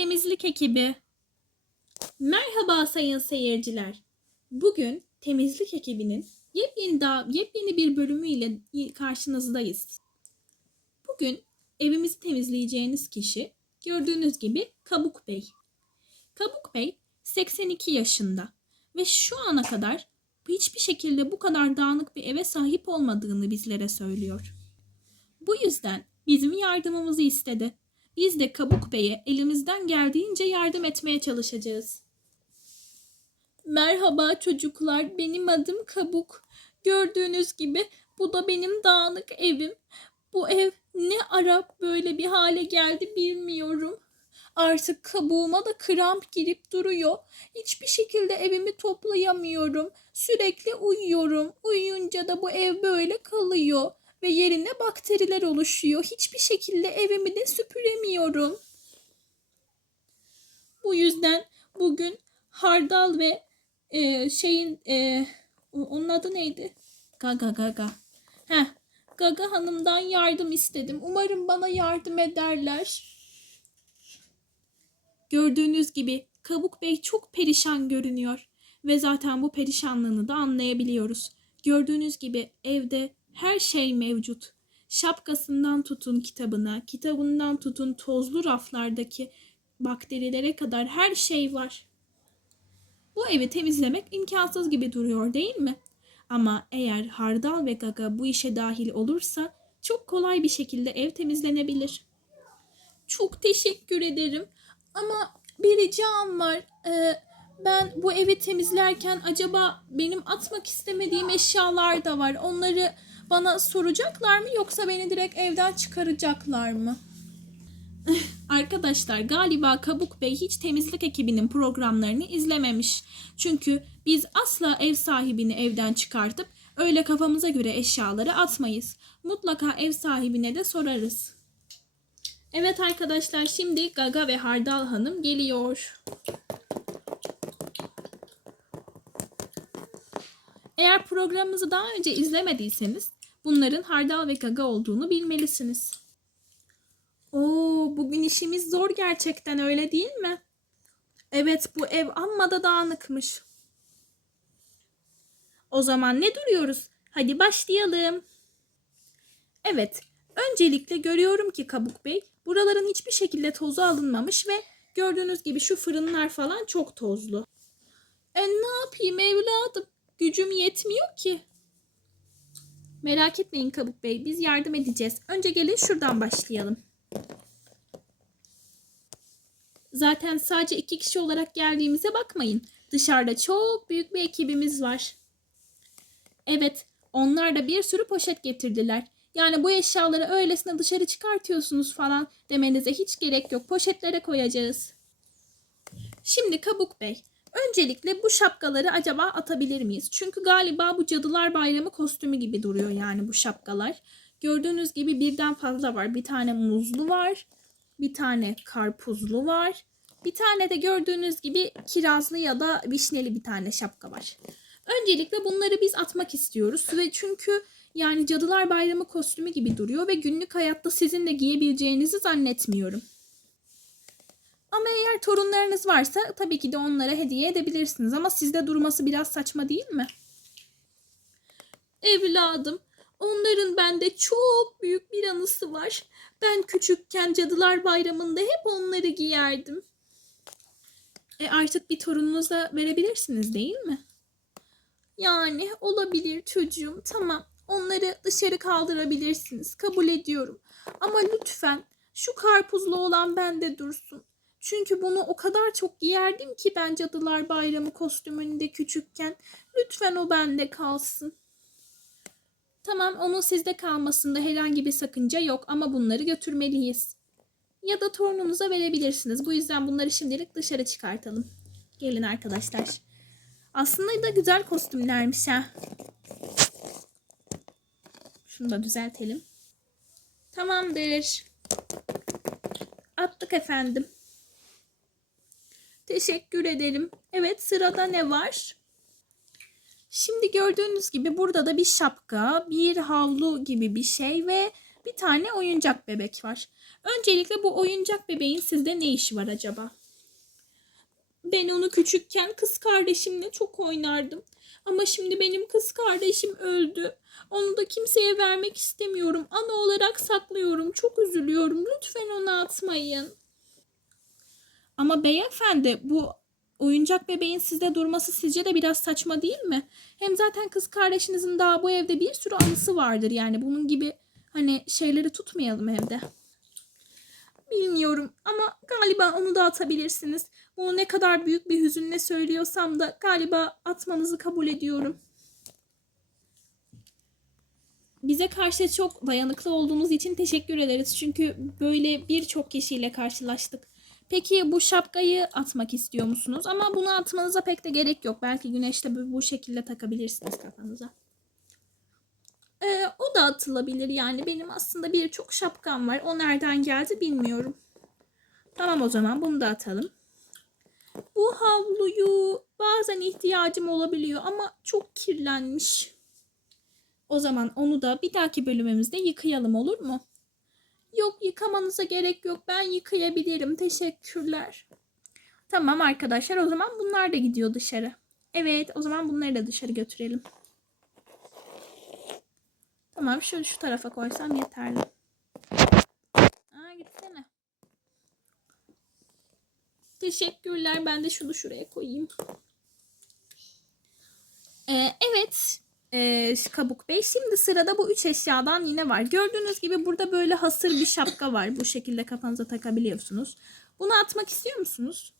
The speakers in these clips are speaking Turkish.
Temizlik ekibi. Merhaba sayın seyirciler. Bugün temizlik ekibinin yepyeni daha yepyeni bir bölümüyle karşınızdayız. Bugün evimizi temizleyeceğiniz kişi gördüğünüz gibi Kabuk Bey. Kabuk Bey 82 yaşında ve şu ana kadar hiçbir şekilde bu kadar dağınık bir eve sahip olmadığını bizlere söylüyor. Bu yüzden bizim yardımımızı istedi. Biz de Kabuk Bey'e elimizden geldiğince yardım etmeye çalışacağız. Merhaba çocuklar, benim adım Kabuk. Gördüğünüz gibi bu da benim dağınık evim. Bu ev ne ara böyle bir hale geldi bilmiyorum. Artık kabuğuma da kramp girip duruyor. Hiçbir şekilde evimi toplayamıyorum. Sürekli uyuyorum. Uyuyunca da bu ev böyle kalıyor ve yerine bakteriler oluşuyor. Hiçbir şekilde evimi de süpüremiyorum. Bu yüzden bugün hardal ve e, şeyin e, onun adı neydi? Gaga Gaga. Heh, Gaga Hanım'dan yardım istedim. Umarım bana yardım ederler. Gördüğünüz gibi Kabuk Bey çok perişan görünüyor ve zaten bu perişanlığını da anlayabiliyoruz. Gördüğünüz gibi evde her şey mevcut. Şapkasından tutun kitabına, kitabından tutun tozlu raflardaki bakterilere kadar her şey var. Bu evi temizlemek imkansız gibi duruyor değil mi? Ama eğer Hardal ve Gaga bu işe dahil olursa çok kolay bir şekilde ev temizlenebilir. Çok teşekkür ederim. Ama bir ricam var. Ee, ben bu evi temizlerken acaba benim atmak istemediğim eşyalar da var. Onları bana soracaklar mı yoksa beni direkt evden çıkaracaklar mı? Arkadaşlar galiba Kabuk Bey hiç temizlik ekibinin programlarını izlememiş. Çünkü biz asla ev sahibini evden çıkartıp öyle kafamıza göre eşyaları atmayız. Mutlaka ev sahibine de sorarız. Evet arkadaşlar şimdi Gaga ve Hardal Hanım geliyor. Eğer programımızı daha önce izlemediyseniz bunların Hardal ve Gaga olduğunu bilmelisiniz. Oo, bugün işimiz zor gerçekten öyle değil mi? Evet bu ev amma da dağınıkmış. O zaman ne duruyoruz? Hadi başlayalım. Evet, öncelikle görüyorum ki Kabuk Bey, buraların hiçbir şekilde tozu alınmamış ve gördüğünüz gibi şu fırınlar falan çok tozlu. E ne yapayım evladım? Gücüm yetmiyor ki. Merak etmeyin Kabuk Bey, biz yardım edeceğiz. Önce gelin şuradan başlayalım. Zaten sadece iki kişi olarak geldiğimize bakmayın. Dışarıda çok büyük bir ekibimiz var. Evet, onlar da bir sürü poşet getirdiler. Yani bu eşyaları öylesine dışarı çıkartıyorsunuz falan demenize hiç gerek yok. Poşetlere koyacağız. Şimdi Kabuk Bey, öncelikle bu şapkaları acaba atabilir miyiz? Çünkü galiba bu Cadılar Bayramı kostümü gibi duruyor yani bu şapkalar. Gördüğünüz gibi birden fazla var. Bir tane muzlu var. Bir tane karpuzlu var. Bir tane de gördüğünüz gibi kirazlı ya da vişneli bir tane şapka var. Öncelikle bunları biz atmak istiyoruz ve çünkü yani Cadılar Bayramı kostümü gibi duruyor ve günlük hayatta sizin de giyebileceğinizi zannetmiyorum. Ama eğer torunlarınız varsa tabii ki de onlara hediye edebilirsiniz ama sizde durması biraz saçma değil mi? Evladım, onların bende çok büyük bir anısı var. Ben küçükken Cadılar Bayramı'nda hep onları giyerdim. E artık bir torununuza verebilirsiniz değil mi? Yani olabilir çocuğum. Tamam. Onları dışarı kaldırabilirsiniz. Kabul ediyorum. Ama lütfen şu karpuzlu olan bende dursun. Çünkü bunu o kadar çok giyerdim ki ben Cadılar Bayramı kostümünde küçükken. Lütfen o bende kalsın. Tamam onun sizde kalmasında herhangi bir sakınca yok ama bunları götürmeliyiz. Ya da torununuza verebilirsiniz. Bu yüzden bunları şimdilik dışarı çıkartalım. Gelin arkadaşlar. Aslında da güzel kostümlermiş ha. Şunu da düzeltelim. Tamamdır. Attık efendim. Teşekkür ederim. Evet sırada ne var? Şimdi gördüğünüz gibi burada da bir şapka, bir havlu gibi bir şey ve Bir tane oyuncak bebek var. Öncelikle bu oyuncak bebeğin sizde ne işi var acaba? Ben onu küçükken kız kardeşimle çok oynardım. Ama şimdi benim kız kardeşim öldü. Onu da kimseye vermek istemiyorum. Ana olarak saklıyorum. Çok üzülüyorum. Lütfen onu atmayın. Ama beyefendi bu oyuncak bebeğin sizde durması sizce de biraz saçma değil mi? Hem zaten kız kardeşinizin daha bu evde bir sürü anısı vardır. Yani bunun gibi hani şeyleri tutmayalım evde. Bilmiyorum ama galiba onu da atabilirsiniz. Bunu ne kadar büyük bir hüzünle söylüyorsam da galiba atmanızı kabul ediyorum. Bize karşı çok dayanıklı olduğunuz için teşekkür ederiz. Çünkü böyle birçok kişiyle karşılaştık. Peki bu şapkayı atmak istiyor musunuz? Ama bunu atmanıza pek de gerek yok. Belki güneşte bu şekilde takabilirsiniz kafanıza. Ee, o da atılabilir yani. Benim aslında birçok şapkam var. O nereden geldi bilmiyorum. Tamam o zaman bunu da atalım. Bu havluyu bazen ihtiyacım olabiliyor ama çok kirlenmiş. O zaman onu da bir dahaki bölümümüzde yıkayalım olur mu? Yok yıkamanıza gerek yok. Ben yıkayabilirim. Teşekkürler. Tamam arkadaşlar o zaman bunlar da gidiyor dışarı. Evet o zaman bunları da dışarı götürelim. Tamam şunu şu tarafa koysam yeterli. Aa gitsene. Teşekkürler. Ben de şunu şuraya koyayım. Ee, evet. Ee, Kabuk Bey. Şimdi sırada bu üç eşyadan yine var. Gördüğünüz gibi burada böyle hasır bir şapka var. Bu şekilde kafanıza takabiliyorsunuz. Bunu atmak istiyor musunuz?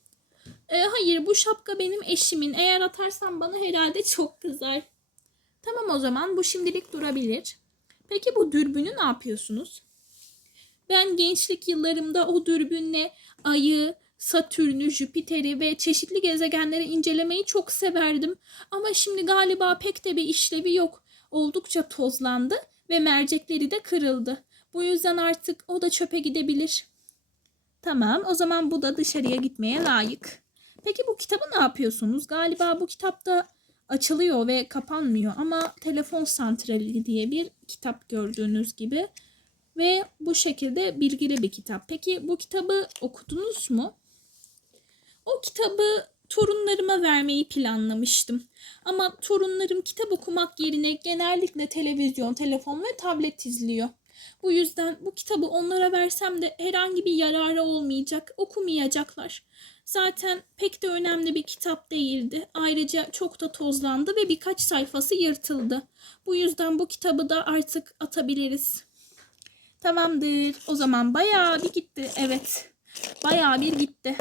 Ee, hayır bu şapka benim eşimin. Eğer atarsam bana herhalde çok kızar. Tamam o zaman bu şimdilik durabilir. Peki bu dürbünü ne yapıyorsunuz? Ben gençlik yıllarımda o dürbünle ayı, Satürn'ü, Jüpiter'i ve çeşitli gezegenleri incelemeyi çok severdim. Ama şimdi galiba pek de bir işlevi yok. Oldukça tozlandı ve mercekleri de kırıldı. Bu yüzden artık o da çöpe gidebilir. Tamam, o zaman bu da dışarıya gitmeye layık. Peki bu kitabı ne yapıyorsunuz? Galiba bu kitapta açılıyor ve kapanmıyor ama telefon santrali diye bir kitap gördüğünüz gibi ve bu şekilde bilgili bir kitap. Peki bu kitabı okudunuz mu? O kitabı torunlarıma vermeyi planlamıştım. Ama torunlarım kitap okumak yerine genellikle televizyon, telefon ve tablet izliyor. Bu yüzden bu kitabı onlara versem de herhangi bir yararı olmayacak, okumayacaklar. Zaten pek de önemli bir kitap değildi. Ayrıca çok da tozlandı ve birkaç sayfası yırtıldı. Bu yüzden bu kitabı da artık atabiliriz. Tamamdır. O zaman bayağı bir gitti. Evet. Bayağı bir gitti.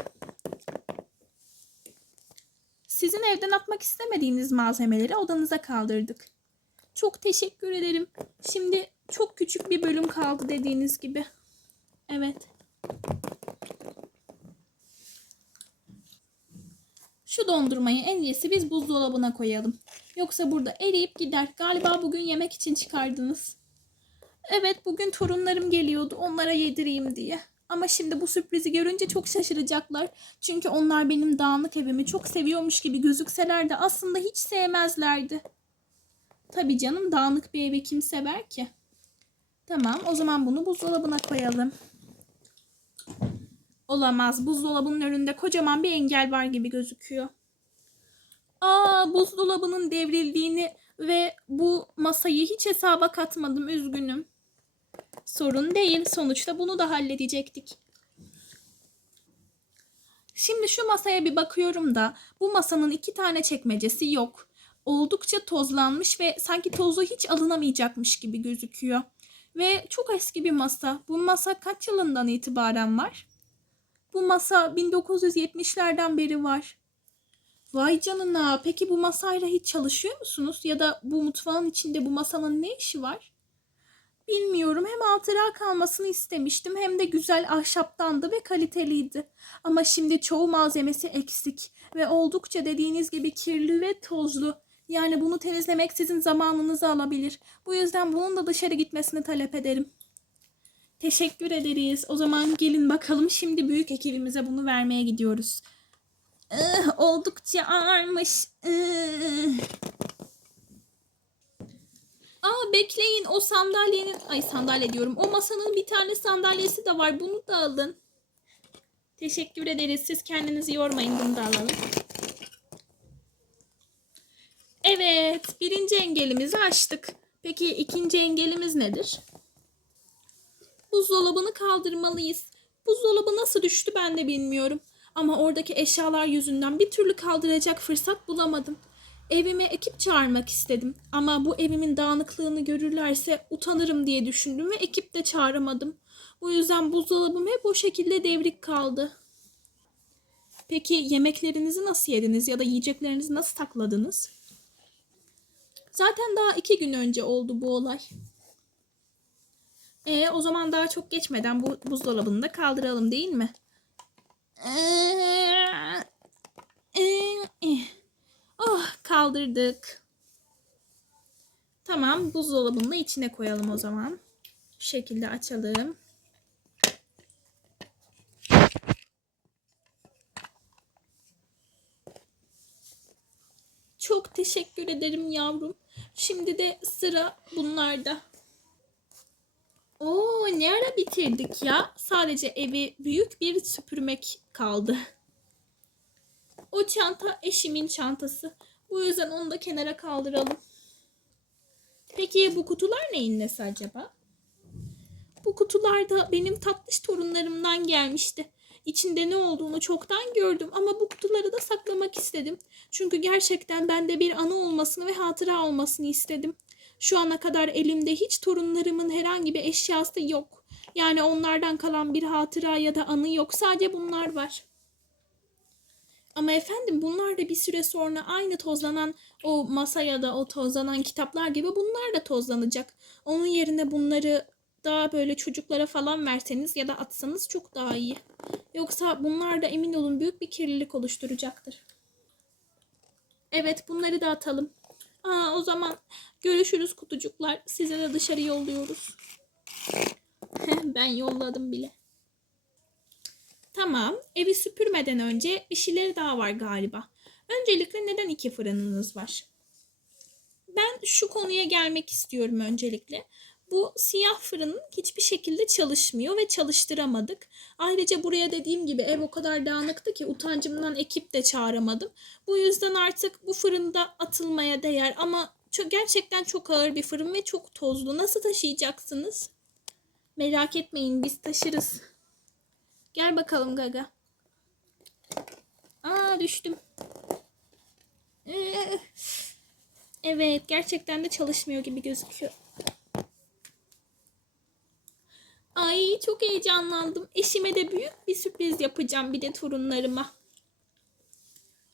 Sizin evden atmak istemediğiniz malzemeleri odanıza kaldırdık. Çok teşekkür ederim. Şimdi çok küçük bir bölüm kaldı dediğiniz gibi. Evet. Şu dondurmayı en iyisi biz buzdolabına koyalım. Yoksa burada eriyip gider. Galiba bugün yemek için çıkardınız. Evet bugün torunlarım geliyordu onlara yedireyim diye. Ama şimdi bu sürprizi görünce çok şaşıracaklar. Çünkü onlar benim dağınık evimi çok seviyormuş gibi gözükseler de aslında hiç sevmezlerdi. Tabii canım dağınık bir evi kim sever ki? Tamam o zaman bunu buzdolabına koyalım. Olamaz. Buzdolabının önünde kocaman bir engel var gibi gözüküyor. Aa buzdolabının devrildiğini ve bu masayı hiç hesaba katmadım. Üzgünüm. Sorun değil. Sonuçta bunu da halledecektik. Şimdi şu masaya bir bakıyorum da bu masanın iki tane çekmecesi yok. Oldukça tozlanmış ve sanki tozu hiç alınamayacakmış gibi gözüküyor. Ve çok eski bir masa. Bu masa kaç yılından itibaren var? Bu masa 1970'lerden beri var. Vay canına. Peki bu masayla hiç çalışıyor musunuz? Ya da bu mutfağın içinde bu masanın ne işi var? Bilmiyorum. Hem hatıra kalmasını istemiştim hem de güzel ahşaptandı ve kaliteliydi. Ama şimdi çoğu malzemesi eksik ve oldukça dediğiniz gibi kirli ve tozlu. Yani bunu temizlemek sizin zamanınızı alabilir. Bu yüzden bunun da dışarı gitmesini talep ederim. Teşekkür ederiz. O zaman gelin bakalım şimdi büyük ekibimize bunu vermeye gidiyoruz. Ih, oldukça ağırmış. Ih. Aa bekleyin o sandalyenin ay sandalye diyorum. O masanın bir tane sandalyesi de var. Bunu da alın. Teşekkür ederiz. Siz kendinizi yormayın. Bunu da alalım. Evet, birinci engelimizi aştık. Peki ikinci engelimiz nedir? Buzdolabını kaldırmalıyız. Buzdolabı nasıl düştü ben de bilmiyorum. Ama oradaki eşyalar yüzünden bir türlü kaldıracak fırsat bulamadım. Evime ekip çağırmak istedim. Ama bu evimin dağınıklığını görürlerse utanırım diye düşündüm ve ekip de çağıramadım. Bu yüzden buzdolabım hep o şekilde devrik kaldı. Peki yemeklerinizi nasıl yediniz ya da yiyeceklerinizi nasıl takladınız? Zaten daha iki gün önce oldu bu olay. E o zaman daha çok geçmeden bu buzdolabını da kaldıralım değil mi? Oh kaldırdık. Tamam buzdolabını içine koyalım o zaman. Bu şekilde açalım. Çok teşekkür ederim yavrum. Şimdi de sıra bunlarda. Oo ne ara bitirdik ya? Sadece evi büyük bir süpürmek kaldı. O çanta eşimin çantası. Bu yüzden onu da kenara kaldıralım. Peki bu kutular neyin nesi acaba? Bu kutular da benim tatlış torunlarımdan gelmişti. İçinde ne olduğunu çoktan gördüm ama bu kutuları da saklamak istedim. Çünkü gerçekten bende bir anı olmasını ve hatıra olmasını istedim. Şu ana kadar elimde hiç torunlarımın herhangi bir eşyası yok. Yani onlardan kalan bir hatıra ya da anı yok. Sadece bunlar var. Ama efendim bunlar da bir süre sonra aynı tozlanan o masa ya da o tozlanan kitaplar gibi bunlar da tozlanacak. Onun yerine bunları daha böyle çocuklara falan verseniz ya da atsanız çok daha iyi. Yoksa bunlar da emin olun büyük bir kirlilik oluşturacaktır. Evet bunları da atalım. Aa, o zaman görüşürüz kutucuklar. Size de dışarı yolluyoruz. ben yolladım bile. Tamam. Evi süpürmeden önce bir şeyleri daha var galiba. Öncelikle neden iki fırınınız var? Ben şu konuya gelmek istiyorum öncelikle. Bu siyah fırının hiçbir şekilde çalışmıyor ve çalıştıramadık. Ayrıca buraya dediğim gibi ev o kadar dağınıktı ki utancımdan ekip de çağıramadım. Bu yüzden artık bu fırında atılmaya değer ama çok, gerçekten çok ağır bir fırın ve çok tozlu. Nasıl taşıyacaksınız? Merak etmeyin biz taşırız. Gel bakalım Gaga. Aa düştüm. Evet gerçekten de çalışmıyor gibi gözüküyor. Ay çok heyecanlandım. Eşime de büyük bir sürpriz yapacağım bir de torunlarıma.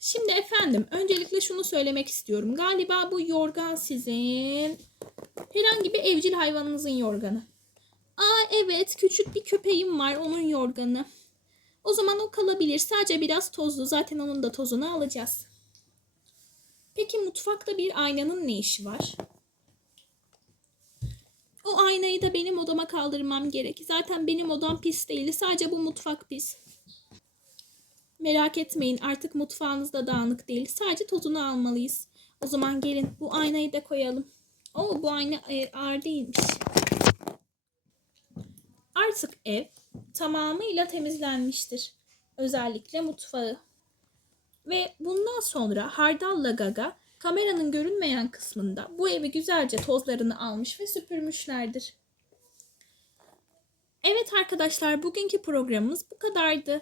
Şimdi efendim öncelikle şunu söylemek istiyorum. Galiba bu yorgan sizin herhangi bir evcil hayvanınızın yorganı. Aa evet küçük bir köpeğim var onun yorganı. O zaman o kalabilir. Sadece biraz tozlu. Zaten onun da tozunu alacağız. Peki mutfakta bir aynanın ne işi var? O aynayı da benim odama kaldırmam gerek. Zaten benim odam pis değil. Sadece bu mutfak pis. Merak etmeyin artık mutfağınız da dağınık değil. Sadece tozunu almalıyız. O zaman gelin bu aynayı da koyalım. Oo bu ayna e, ağır değilmiş. Artık ev tamamıyla temizlenmiştir. Özellikle mutfağı. Ve bundan sonra Hardal'la Gaga kameranın görünmeyen kısmında bu evi güzelce tozlarını almış ve süpürmüşlerdir. Evet arkadaşlar bugünkü programımız bu kadardı.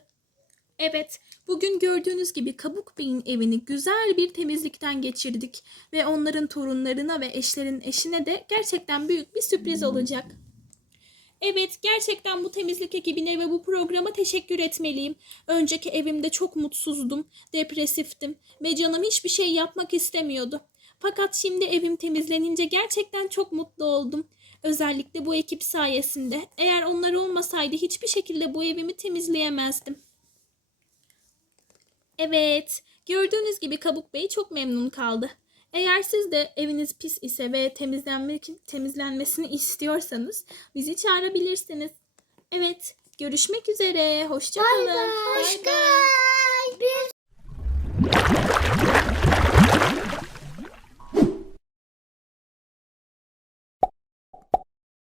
Evet, bugün gördüğünüz gibi Kabuk Bey'in evini güzel bir temizlikten geçirdik ve onların torunlarına ve eşlerin eşine de gerçekten büyük bir sürpriz olacak. Evet, gerçekten bu temizlik ekibine ve bu programa teşekkür etmeliyim. Önceki evimde çok mutsuzdum, depresiftim ve canım hiçbir şey yapmak istemiyordu. Fakat şimdi evim temizlenince gerçekten çok mutlu oldum. Özellikle bu ekip sayesinde. Eğer onlar olmasaydı hiçbir şekilde bu evimi temizleyemezdim. Evet, gördüğünüz gibi Kabuk Bey çok memnun kaldı. Eğer siz de eviniz pis ise ve temizlenmek temizlenmesini istiyorsanız bizi çağırabilirsiniz. Evet, görüşmek üzere. Hoşça kalın.